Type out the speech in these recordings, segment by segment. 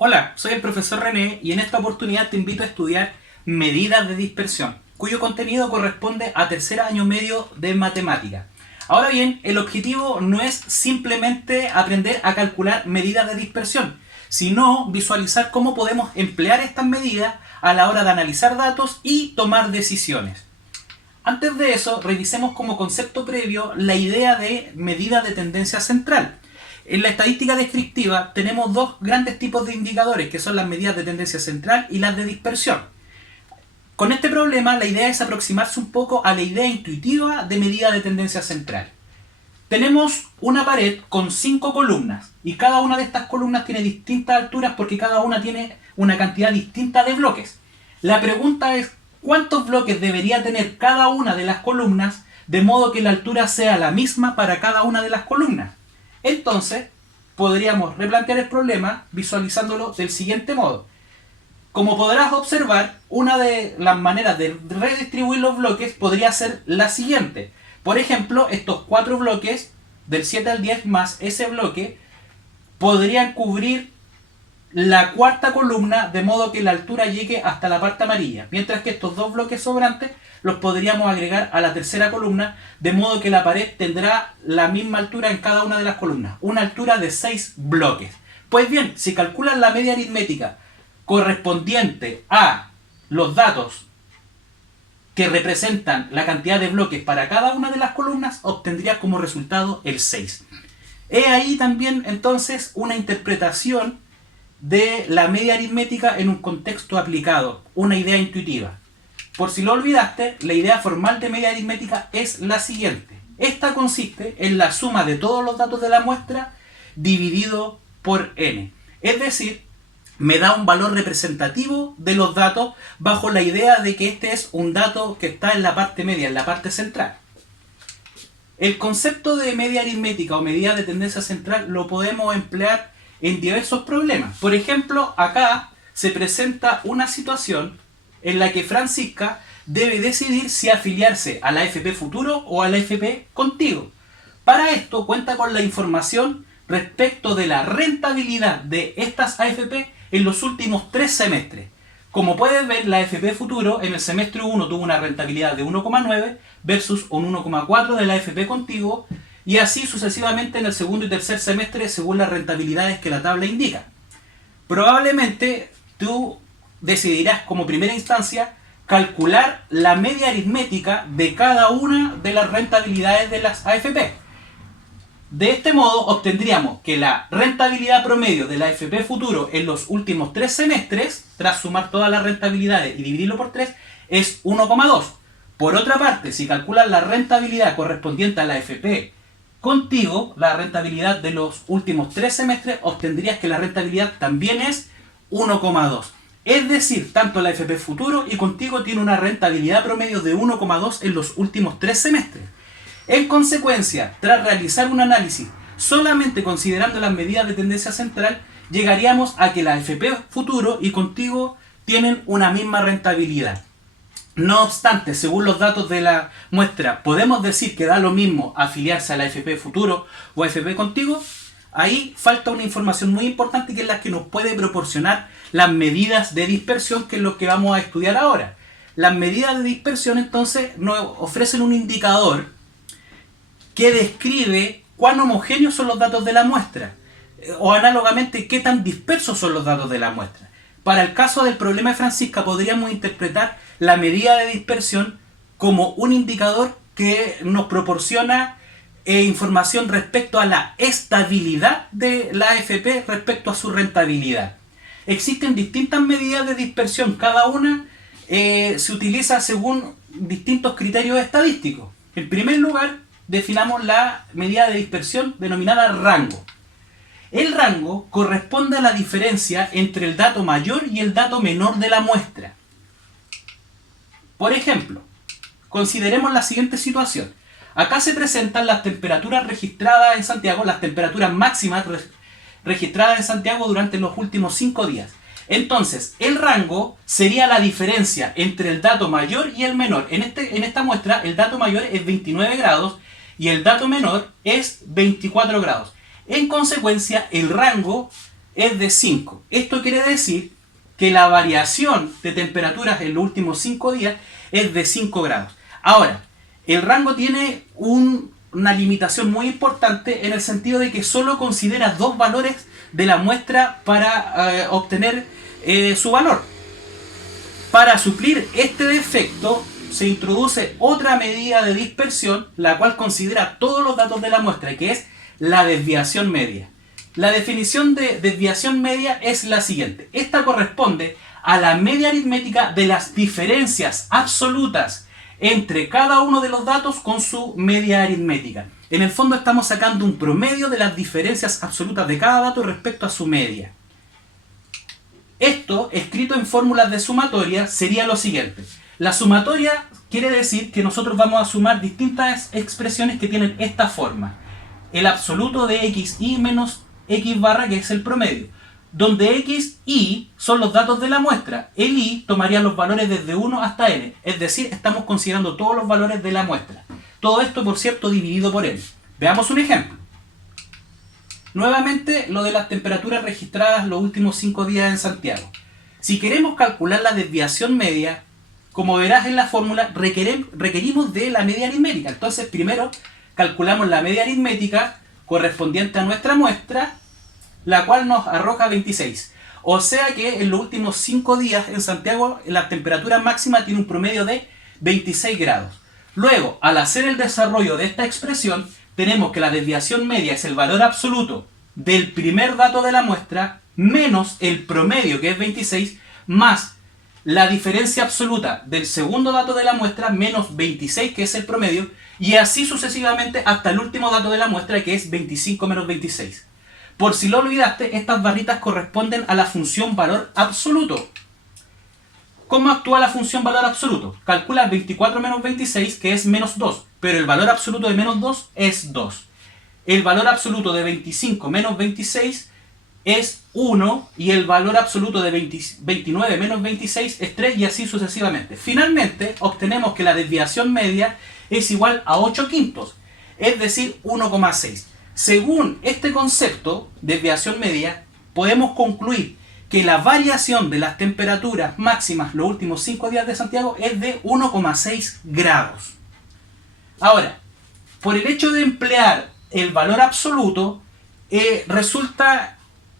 Hola, soy el profesor René y en esta oportunidad te invito a estudiar medidas de dispersión, cuyo contenido corresponde a tercer año medio de matemática. Ahora bien, el objetivo no es simplemente aprender a calcular medidas de dispersión, sino visualizar cómo podemos emplear estas medidas a la hora de analizar datos y tomar decisiones. Antes de eso, revisemos como concepto previo la idea de medida de tendencia central. En la estadística descriptiva tenemos dos grandes tipos de indicadores, que son las medidas de tendencia central y las de dispersión. Con este problema, la idea es aproximarse un poco a la idea intuitiva de medida de tendencia central. Tenemos una pared con 5 columnas y cada una de estas columnas tiene distintas alturas porque cada una tiene una cantidad distinta de bloques. La pregunta es, ¿cuántos bloques debería tener cada una de las columnas de modo que la altura sea la misma para cada una de las columnas? Entonces, podríamos replantear el problema visualizándolo del siguiente modo. Como podrás observar, una de las maneras de redistribuir los bloques podría ser la siguiente. Por ejemplo, estos 4 bloques, del 7 al 10 más ese bloque, podrían cubrir la cuarta columna de modo que la altura llegue hasta la parte amarilla, mientras que estos dos bloques sobrantes los podríamos agregar a la tercera columna, de modo que la pared tendrá la misma altura en cada una de las columnas, una altura de 6 bloques. Pues bien, si calculas la media aritmética correspondiente a los datos que representan la cantidad de bloques para cada una de las columnas, obtendrías como resultado el 6. He ahí también entonces una interpretación de la media aritmética en un contexto aplicado, una idea intuitiva. Por si lo olvidaste, la idea formal de media aritmética es la siguiente. Esta consiste en la suma de todos los datos de la muestra dividido por n. Es decir, me da un valor representativo de los datos bajo la idea de que este es un dato que está en la parte media, en la parte central. El concepto de media aritmética o medida de tendencia central lo podemos emplear en diversos problemas. Por ejemplo, acá se presenta una situación en la que Francisca debe decidir si afiliarse a la AFP Futuro o a la AFP Contigo. Para esto cuenta con la información respecto de la rentabilidad de estas AFP en los últimos 3 semestres. Como puedes ver, la AFP Futuro en el semestre 1 tuvo una rentabilidad de 1,9 versus un 1,4 de la AFP Contigo, y así sucesivamente en el segundo y tercer semestre según las rentabilidades que la tabla indica. Probablemente tú decidirás como primera instancia calcular la media aritmética de cada una de las rentabilidades de las AFP. De este modo obtendríamos que la rentabilidad promedio de la AFP Futuro en los últimos 3 semestres, tras sumar todas las rentabilidades y dividirlo por 3, es 1,2. Por otra parte, si calculas la rentabilidad correspondiente a la AFP Contigo, la rentabilidad de los últimos 3 semestres, obtendrías que la rentabilidad también es 1,2. Es decir, tanto la AFP Futuro y Contigo tiene una rentabilidad promedio de 1,2 en los últimos 3 semestres. En consecuencia, tras realizar un análisis solamente considerando las medidas de tendencia central, llegaríamos a que la AFP Futuro y Contigo tienen una misma rentabilidad. No obstante, según los datos de la muestra, ¿podemos decir que da lo mismo afiliarse a la AFP Futuro o AFP Contigo? Ahí falta una información muy importante, que es la que nos puede proporcionar las medidas de dispersión, que es lo que vamos a estudiar ahora. Las medidas de dispersión entonces nos ofrecen un indicador que describe cuán homogéneos son los datos de la muestra, o análogamente qué tan dispersos son los datos de la muestra. Para el caso del problema de Francisca podríamos interpretar la medida de dispersión como un indicador que nos proporciona información respecto a la estabilidad de la AFP respecto a su rentabilidad. Existen distintas medidas de dispersión, cada una se utiliza según distintos criterios estadísticos. En primer lugar, definamos la medida de dispersión denominada rango. El rango corresponde a la diferencia entre el dato mayor y el dato menor de la muestra. Por ejemplo, consideremos la siguiente situación. Acá se presentan las temperaturas registradas en Santiago, las temperaturas máximas registradas en Santiago durante los últimos 5 días. Entonces, el rango sería la diferencia entre el dato mayor y el menor. En esta muestra, el dato mayor es 29 grados y el dato menor es 24 grados. En consecuencia, el rango es de 5. Esto quiere decir que la variación de temperaturas en los últimos 5 días es de 5 grados. Ahora, el rango tiene una limitación muy importante en el sentido de que solo considera 2 valores de la muestra para obtener su valor. Para suplir este defecto se introduce otra medida de dispersión, la cual considera todos los datos de la muestra, que es la desviación media. La definición de desviación media es la siguiente. Esta corresponde a la media aritmética de las diferencias absolutas entre cada uno de los datos con su media aritmética. En el fondo estamos sacando un promedio de las diferencias absolutas de cada dato respecto a su media. Esto, escrito en fórmulas de sumatoria, sería lo siguiente. La sumatoria quiere decir que nosotros vamos a sumar distintas expresiones que tienen esta forma. El absoluto de xi menos x barra, que es el promedio, donde x, y son los datos de la muestra. El i tomaría los valores desde 1 hasta n, es decir, estamos considerando todos los valores de la muestra. Todo esto, por cierto, dividido por n. Veamos un ejemplo. Nuevamente, lo de las temperaturas registradas los últimos 5 días en Santiago. Si queremos calcular la desviación media, como verás en la fórmula, requerimos de la media aritmética. Entonces, primero calculamos la media aritmética correspondiente a nuestra muestra, la cual nos arroja 26. O sea que en los últimos 5 días en Santiago la temperatura máxima tiene un promedio de 26 grados. Luego, al hacer el desarrollo de esta expresión, tenemos que la desviación media es el valor absoluto del primer dato de la muestra menos el promedio, que es 26, más la diferencia absoluta del segundo dato de la muestra menos 26, que es el promedio, y así sucesivamente hasta el último dato de la muestra, que es 25 menos 26. Por si lo olvidaste, estas barritas corresponden a la función valor absoluto. ¿Cómo actúa la función valor absoluto? Calcula 24 menos 26, que es menos 2, pero el valor absoluto de menos 2 es 2. El valor absoluto de 25 menos 26 es 1, y el valor absoluto de 29 menos 26 es 3, y así sucesivamente. Finalmente, obtenemos que la desviación media es igual a 8 quintos, es decir, 1,6. Según este concepto, desviación media, podemos concluir que la variación de las temperaturas máximas los últimos 5 días de Santiago es de 1,6 grados. Ahora, por el hecho de emplear el valor absoluto, resulta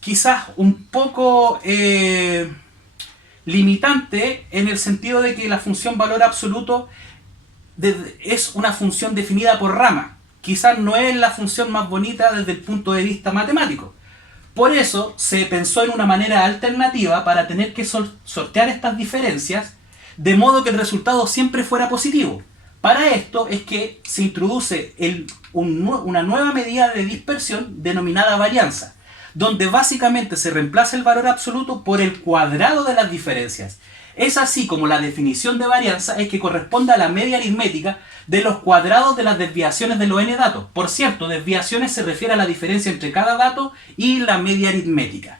quizás un poco limitante en el sentido de que la función valor absoluto es una función definida por rama. Quizás no es la función más bonita desde el punto de vista matemático. Por eso se pensó en una manera alternativa para tener que sortear estas diferencias de modo que el resultado siempre fuera positivo. Para esto es que se introduce una nueva medida de dispersión denominada varianza, donde básicamente se reemplaza el valor absoluto por el cuadrado de las diferencias. Es así como la definición de varianza es que corresponde a la media aritmética de los cuadrados de las desviaciones de los n datos. Por cierto, desviaciones se refiere a la diferencia entre cada dato y la media aritmética.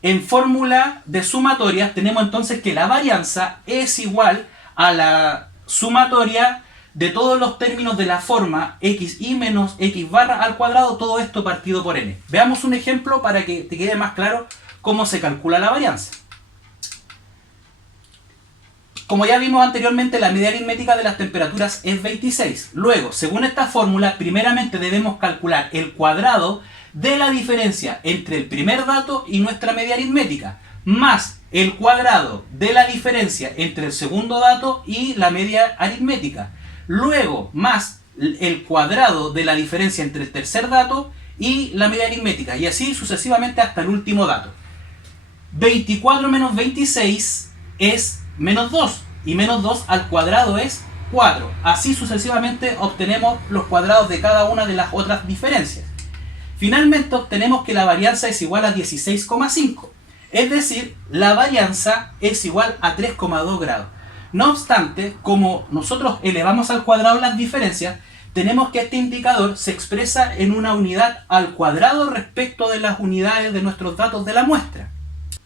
En fórmula de sumatorias tenemos entonces que la varianza es igual a la sumatoria de todos los términos de la forma xi menos x barra al cuadrado, todo esto partido por n. Veamos un ejemplo para que te quede más claro cómo se calcula la varianza. Como ya vimos anteriormente, la media aritmética de las temperaturas es 26. Luego, según esta fórmula, primeramente debemos calcular el cuadrado de la diferencia entre el primer dato y nuestra media aritmética, más el cuadrado de la diferencia entre el segundo dato y la media aritmética. Luego, más el cuadrado de la diferencia entre el tercer dato y la media aritmética. Y así sucesivamente hasta el último dato. 24 menos 26 es menos 2. Y menos 2 al cuadrado es 4. Así sucesivamente obtenemos los cuadrados de cada una de las otras diferencias. Finalmente obtenemos que la varianza es igual a 16,5. Es decir, la varianza es igual a 3,2 grados. No obstante, como nosotros elevamos al cuadrado las diferencias, tenemos que este indicador se expresa en una unidad al cuadrado respecto de las unidades de nuestros datos de la muestra.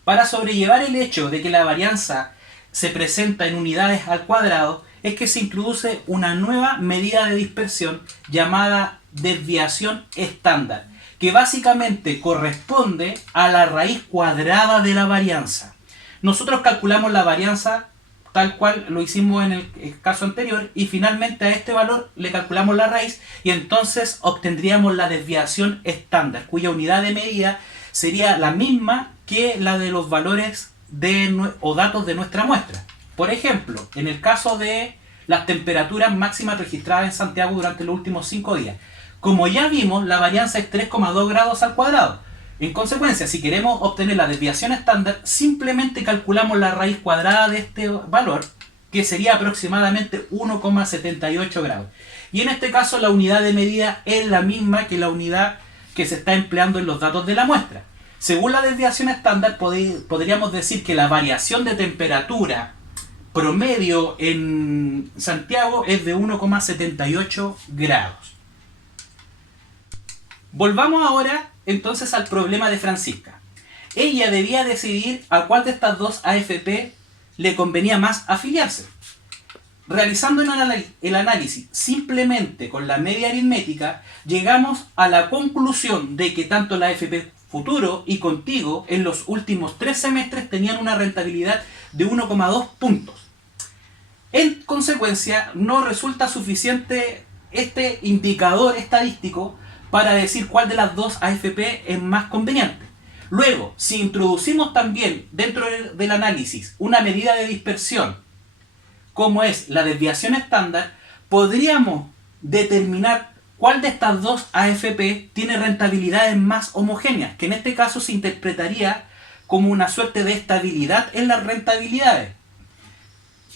Para sobrellevar el hecho de que la varianza se presenta en unidades al cuadrado, es que se introduce una nueva medida de dispersión llamada desviación estándar, que básicamente corresponde a la raíz cuadrada de la varianza. Nosotros calculamos la varianza tal cual lo hicimos en el caso anterior y finalmente a este valor le calculamos la raíz y entonces obtendríamos la desviación estándar, cuya unidad de medida sería la misma que la de los valores o datos de nuestra muestra. Por ejemplo, en el caso de las temperaturas máximas registradas en Santiago durante los últimos 5 días. Como ya vimos, la varianza es 3,2 grados al cuadrado. En consecuencia, si queremos obtener la desviación estándar, simplemente calculamos la raíz cuadrada de este valor, que sería aproximadamente 1,78 grados. Y en este caso la unidad de medida es la misma que la unidad que se está empleando en los datos de la muestra. Según la desviación estándar, podríamos decir que la variación de temperatura promedio en Santiago es de 1,78 grados. Volvamos ahora entonces al problema de Francisca. Ella debía decidir a cuál de estas dos AFP le convenía más afiliarse. Realizando el análisis simplemente con la media aritmética, llegamos a la conclusión de que tanto la AFP Futuro y Contigo en los últimos 3 semestres tenían una rentabilidad de 1,2 puntos. En consecuencia, no resulta suficiente este indicador estadístico para decir cuál de las dos AFP es más conveniente. Luego, si introducimos también dentro del análisis una medida de dispersión, como es la desviación estándar, podríamos determinar cuál de estas dos AFP tiene rentabilidades más homogéneas, que en este caso se interpretaría como una suerte de estabilidad en las rentabilidades.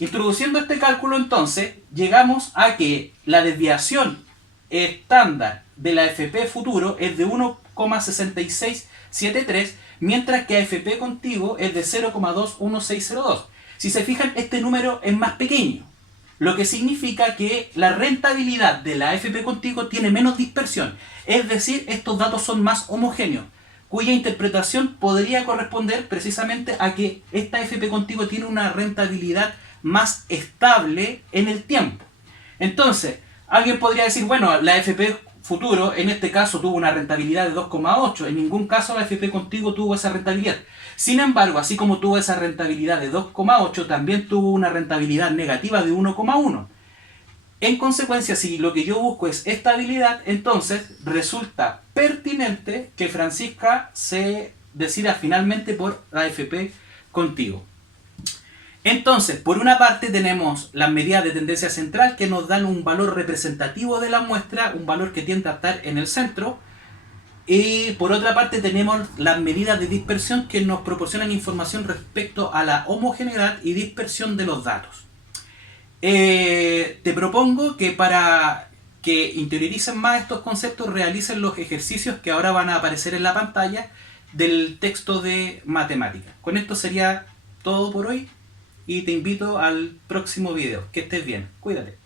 Introduciendo este cálculo entonces, llegamos a que la desviación estándar de la AFP Futuro es de 1,6673, mientras que AFP Contigo es de 0,21602. Si se fijan, este número es más pequeño, lo que significa que la rentabilidad de la AFP Contigo tiene menos dispersión, es decir, estos datos son más homogéneos, cuya interpretación podría corresponder precisamente a que esta AFP Contigo tiene una rentabilidad más estable en el tiempo. Entonces, alguien podría decir, bueno, la AFP Futuro en este caso tuvo una rentabilidad de 2,8, en ningún caso la AFP Contigo tuvo esa rentabilidad. Sin embargo, así como tuvo esa rentabilidad de 2,8, también tuvo una rentabilidad negativa de 1,1. En consecuencia, si lo que yo busco es estabilidad, entonces resulta pertinente que Francisca se decida finalmente por la AFP Contigo. Entonces, por una parte tenemos las medidas de tendencia central que nos dan un valor representativo de la muestra, un valor que tiende a estar en el centro. Y por otra parte tenemos las medidas de dispersión que nos proporcionan información respecto a la homogeneidad y dispersión de los datos. Te propongo que para que interioricen más estos conceptos realicen los ejercicios que ahora van a aparecer en la pantalla del texto de matemáticas. Con esto sería todo por hoy y te invito al próximo video. Que estés bien, cuídate.